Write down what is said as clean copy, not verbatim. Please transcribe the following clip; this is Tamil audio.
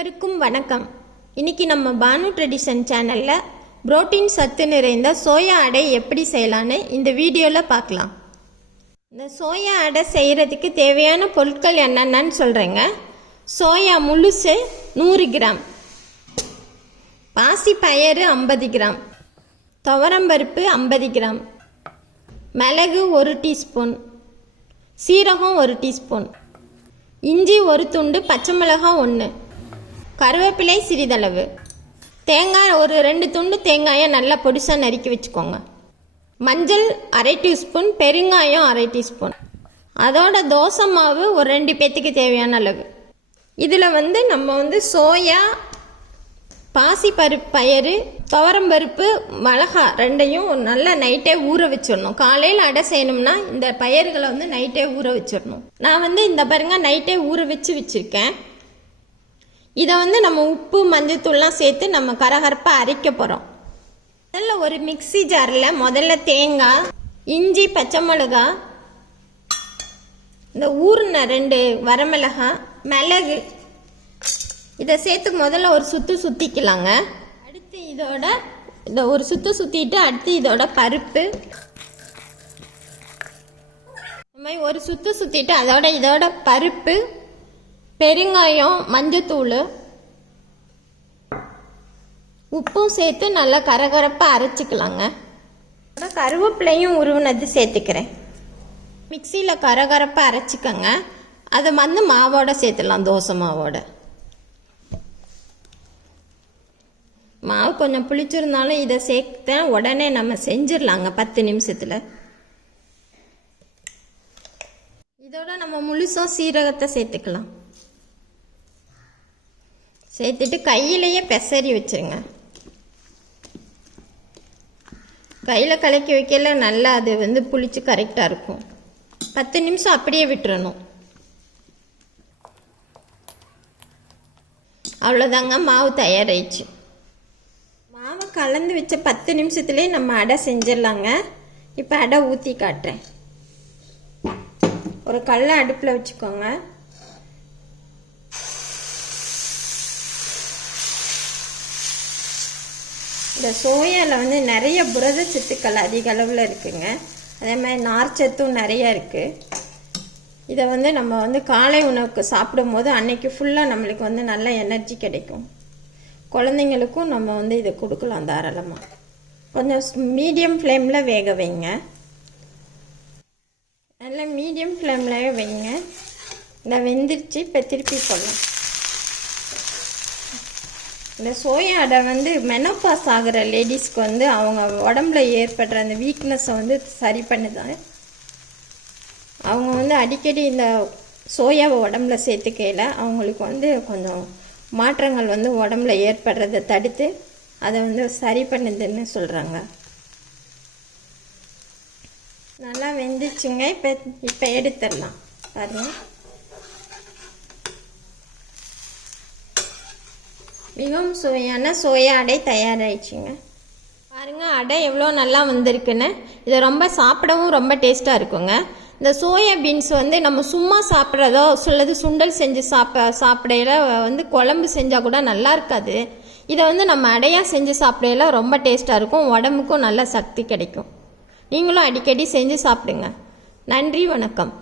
அனைவருக்கும் வணக்கம். இன்னைக்கு நம்ம பானு ட்ரெடிஷன் சேனலில் புரோட்டீன் சத்து நிறைந்த சோயா அடை எப்படி செய்யலான்னு இந்த வீடியோவில் பார்க்கலாம். இந்த சோயா அடை செய்கிறதுக்கு தேவையான பொருட்கள் என்னென்னு சொல்கிறேங்க. சோயா முழுசு 100 கிராம், பாசி பயறு 50 கிராம், துவரம்பருப்பு 50 கிராம், மிளகு 1 டீஸ்பூன், சீரகம் 1 டீஸ்பூன், இஞ்சி 1 துண்டு, பச்சை மிளகாய் 1, கருவேப்பிலை சிறிதளவு, தேங்காய் ஒரு 2 துண்டு தேங்காயை நல்லா பொடிசாக நறுக்கி வச்சுக்கோங்க, மஞ்சள் 1/2 டீஸ்பூன், பெருங்காயம் 1/2 டீஸ்பூன், அதோட தோசை மாவு ஒரு 2 பேத்துக்கு தேவையான அளவு. இதில் நம்ம சோயா, பாசிப்பயிறு, துவரம்பருப்பு, மிளகா ரெண்டையும் நல்லா நைட்டே ஊற வச்சிடணும். காலையில் அடை செய்யணும்னா இந்த பயிர்களை நைட்டே ஊற வச்சிடணும். நான் இந்த பாருங்க நைட்டே ஊற வச்சுருக்கேன். இதை நம்ம உப்பு மஞ்சத்தூள்லாம் சேர்த்து நம்ம கரகரப்பாக அரைக்க போகிறோம். முதல்ல ஒரு மிக்சி ஜாரில் முதல்ல தேங்காய், இஞ்சி, பச்சை மிளகா, இந்த ஊறின 2 வரமிளகாய், மிளகு இதை சேர்த்து முதல்ல ஒரு சுற்றிக்கலாங்க. அடுத்து இதை ஒரு சுற்றிட்டு அடுத்து இதோட பருப்பு, இந்த மாதிரி ஒரு சுற்றிட்டு இதோட பருப்பு, பெருங்காயம், மஞ்சத்தூள், உப்பும் சேர்த்து நல்லா கரகரப்பாக அரைச்சிக்கலாங்க. கருவேப்பிலையும் உருவினது சேர்த்துக்கிறேன். மிக்சியில் கரகரப்பாக அரைச்சிக்கங்க. அதை மாவோட சேர்த்துடலாம். தோசை மாவோட மாவு கொஞ்சம் புளிச்சிருந்தாலும் இதை சேர்த்தேன் உடனே நம்ம செஞ்சிடலாங்க 10 நிமிஷத்தில். இதோட நம்ம முழுசும் சீரகத்தை சேர்த்துக்கலாம். சேர்த்துட்டு கையிலேயே பெசரி வச்சுருங்க. கையில் கலக்கி வைக்கல நல்லா அது புளிச்சு கரெக்டாக இருக்கும். 10 நிமிஷம் அப்படியே விட்டுறணும். அவ்வளோதாங்க, மாவு தயாராகிடுச்சு. மாவை கலந்து வச்ச 10 நிமிஷத்துலேயே நம்ம அடை செஞ்சிடலாங்க. இப்போ அடை ஊற்றி காட்டுறேன். ஒரு கல்லை அடுப்பில் வச்சுக்கோங்க. இந்த சோயாவில் நிறைய புரத சத்துக்கள் அதிக அளவில் இருக்குங்க. அதே மாதிரி நார்ச்சத்தும் நிறையா இருக்குது. இதை நம்ம காலை உணவுக்கு சாப்பிடும்போது அன்னைக்கு ஃபுல்லாக நம்மளுக்கு நல்ல எனர்ஜி கிடைக்கும். குழந்தைங்களுக்கும் நம்ம இதை கொடுக்கலாம் தாராளமாக. கொஞ்சம் மீடியம் ஃப்ளேமில் வேக வைங்க. நல்லா மீடியம் ஃப்ளேமில் வைங்க. இந்த வெந்துருச்சு. இப்போ திருப்பி போடலாம். இந்த சோயா அடை மெனோபாஸ் ஆகிற லேடிஸ்க்கு அவங்க உடம்புல ஏற்படுற அந்த வீக்னஸை சரி பண்ணுதான். அவங்க அடிக்கடி இந்த சோயாவை உடம்புல சேர்த்துக்கையில் அவங்களுக்கு கொஞ்சம் மாற்றங்கள் உடம்புல ஏற்படுறதை தடுத்து அதை சரி பண்ணுதுன்னு சொல்கிறாங்க. நல்லா வெந்துச்சுங்க. இப்போ எடுத்துடலாம். பாருங்கள், மிகவும் சுவையான சோயா அடை தயாராகிடுச்சுங்க. பாருங்கள் அடை எவ்வளோ நல்லா வந்திருக்குன்னு. இதை ரொம்ப சாப்பிடவும் ரொம்ப டேஸ்ட்டாக இருக்குங்க. இந்த சோயா பீன்ஸ் நம்ம சும்மா சாப்பிட்றதோ சிலது சுண்டல் செஞ்சு சாப்பிடையில குழம்பு செஞ்சால் கூட நல்லா இருக்காது. இதை நம்ம அடையாக செஞ்சு சாப்பிடையில ரொம்ப டேஸ்ட்டாக இருக்கும். உடம்புக்கும் நல்ல சக்தி கிடைக்கும். நீங்களும் அடிக்கடி செஞ்சு சாப்பிடுங்க. நன்றி, வணக்கம்.